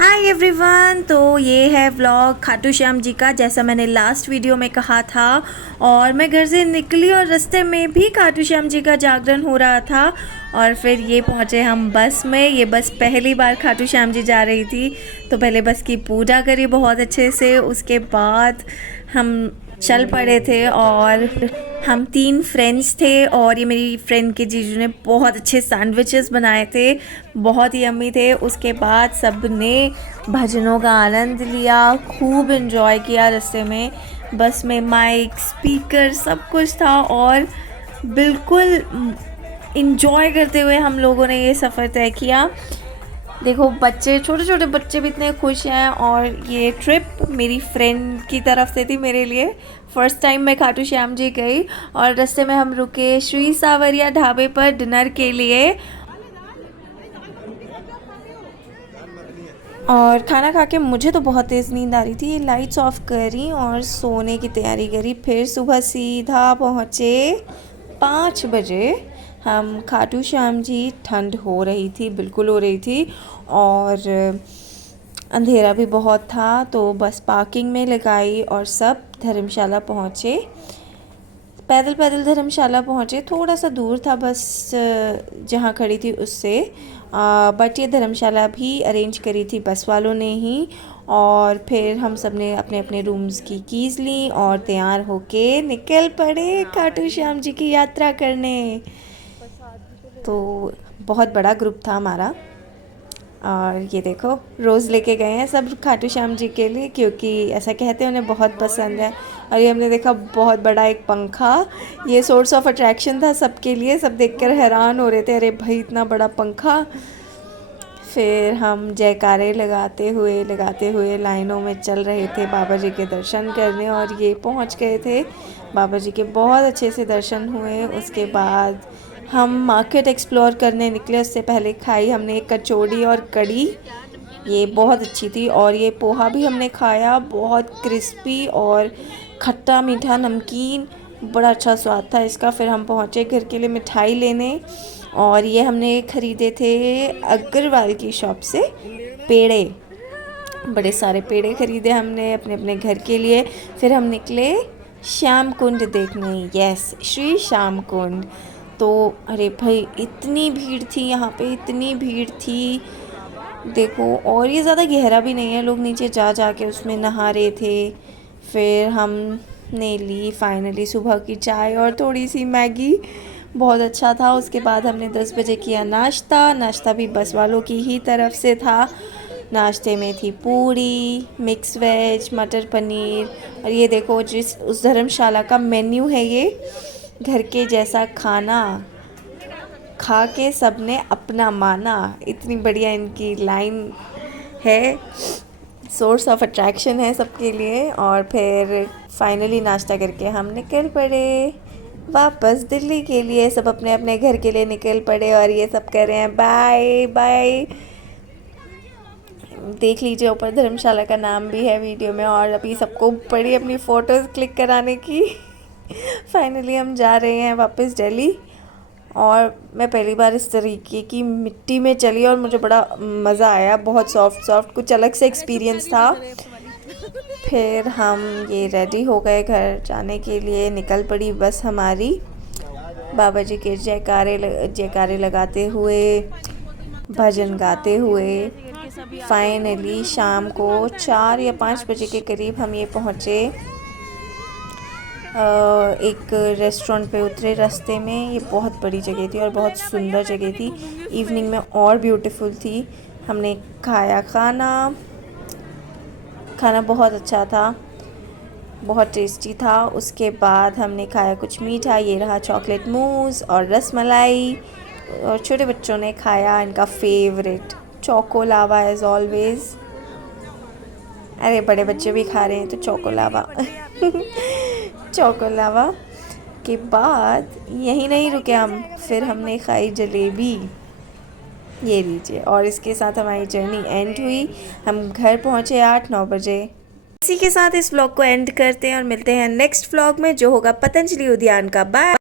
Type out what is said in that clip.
Hi everyone. तो ये है व्लॉग खाटू श्याम जी का, जैसा मैंने लास्ट वीडियो में कहा था। और मैं घर से निकली और रास्ते में भी खाटू श्याम जी का जागरण हो रहा था। और फिर ये पहुँचे हम बस में। ये बस पहली बार खाटू श्याम जी जा रही थी, तो पहले बस की पूजा करी बहुत अच्छे से। उसके बाद हम चल पड़े थे और हम 3 फ्रेंड्स थे। और ये मेरी फ्रेंड के जीजू ने बहुत अच्छे सैंडविचेस बनाए थे, बहुत ही यम्मी थे। उसके बाद सब ने भजनों का आनंद लिया, खूब एंजॉय किया। रास्ते में बस में माइक स्पीकर सब कुछ था और बिल्कुल एंजॉय करते हुए हम लोगों ने ये सफ़र तय किया। देखो बच्चे, छोटे छोटे बच्चे भी इतने खुश हैं। और ये ट्रिप मेरी फ्रेंड की तरफ से थी मेरे लिए। फ़र्स्ट टाइम मैं खाटू श्याम जी गई। और रास्ते में हम रुके श्री सावरिया ढाबे पर डिनर के लिए। और खाना खा के मुझे तो बहुत तेज़ नींद आ रही थी। लाइट्स ऑफ करी और सोने की तैयारी करी। फिर सुबह सीधा पहुँचे 5 बजे हम खाटू श्याम जी। ठंड हो रही थी, बिल्कुल हो रही थी, और अंधेरा भी बहुत था। तो बस पार्किंग में लगाई और सब धर्मशाला पहुँचे। पैदल पैदल धर्मशाला पहुँचे। थोड़ा सा दूर था बस जहाँ खड़ी थी उससे, बट ये धर्मशाला भी अरेंज करी थी बस वालों ने ही। और फिर हम सब ने अपने अपने रूम्स की कीज़ ली और तैयार होके निकल पड़े खाटू श्याम जी की यात्रा करने। तो बहुत बड़ा ग्रुप था हमारा। और ये देखो रोज़ लेके गए हैं सब खाटू श्याम जी के लिए, क्योंकि ऐसा कहते हैं उन्हें बहुत पसंद है। और ये हमने देखा बहुत बड़ा एक पंखा, ये सोर्स ऑफ अट्रैक्शन था सबके लिए। सब देखकर हैरान हो रहे थे, अरे भाई इतना बड़ा पंखा। फिर हम जयकारे लगाते हुए लाइनों में चल रहे थे बाबा जी के दर्शन करने। और ये पहुंच गए थे बाबा जी के, बहुत अच्छे से दर्शन हुए। उसके बाद हम मार्केट एक्सप्लोर करने निकले। उससे पहले खाई हमने एक कचौड़ी और कड़ी, ये बहुत अच्छी थी। और ये पोहा भी हमने खाया, बहुत क्रिस्पी और खट्टा मीठा नमकीन, बड़ा अच्छा स्वाद था इसका। फिर हम पहुँचे घर के लिए मिठाई लेने। और ये हमने ख़रीदे थे अग्रवाल की शॉप से पेड़े, बड़े सारे पेड़े ख़रीदे हमने अपने अपने घर के लिए। फिर हम निकले श्याम कुंड देखने। यस, श्री श्याम कुंड। तो अरे भाई इतनी भीड़ थी यहाँ पे, इतनी भीड़ थी देखो। और ये ज़्यादा गहरा भी नहीं है, लोग नीचे जा जा के उसमें नहा रहे थे। फिर हमने ली फाइनली सुबह की चाय और थोड़ी सी मैगी, बहुत अच्छा था। उसके बाद हमने 10 बजे किया नाश्ता भी बस वालों की ही तरफ से था। नाश्ते में थी पूरी, मिक्स वेज, मटर पनीर। और ये देखो जिस उस धर्मशाला का मेन्यू है, ये घर के जैसा खाना खा के सब ने अपना माना। इतनी बढ़िया इनकी लाइन है, सोर्स ऑफ अट्रैक्शन है सबके लिए। और फिर फाइनली नाश्ता करके हम निकल पड़े वापस दिल्ली के लिए। सब अपने अपने घर के लिए निकल पड़े और ये सब कर रहे हैं बाय बाय। देख लीजिए ऊपर धर्मशाला का नाम भी है वीडियो में। और अभी सबको पड़ी अपनी फ़ोटोज़ क्लिक कराने की। फाइनली हम जा रहे हैं वापस दिल्ली। और मैं पहली बार इस तरीके की मिट्टी में चली और मुझे बड़ा मज़ा आया, बहुत सॉफ्ट कुछ अलग से एक्सपीरियंस था। फिर हम ये रेडी हो गए घर जाने के लिए, निकल पड़ी बस हमारी। बाबा जी के जयकारे लगाते हुए, भजन गाते हुए फाइनली शाम को 4 या 5 बजे के करीब हम ये पहुँचे। एक रेस्टोरेंट पे उतरे रास्ते में। ये बहुत बड़ी जगह थी और बहुत सुंदर जगह थी, इवनिंग में और ब्यूटीफुल थी। हमने खाया खाना बहुत अच्छा था, बहुत टेस्टी था। उसके बाद हमने खाया कुछ मीठा, ये रहा चॉकलेट मूस और रसमलाई। और छोटे बच्चों ने खाया इनका favourite choco lava as always. अरे बड़े बच्चे भी खा रहे हैं तो चोको लावा। चोको लावा के बाद यहीं नहीं रुके हम, फिर हमने खाई जलेबी, ये लीजिए। और इसके साथ हमारी जर्नी एंड हुई। हम घर पहुँचे 8-9 बजे। इसी के साथ इस व्लॉग को एंड करते हैं और मिलते हैं नेक्स्ट व्लॉग में, जो होगा पतंजलि उद्यान का। बाय।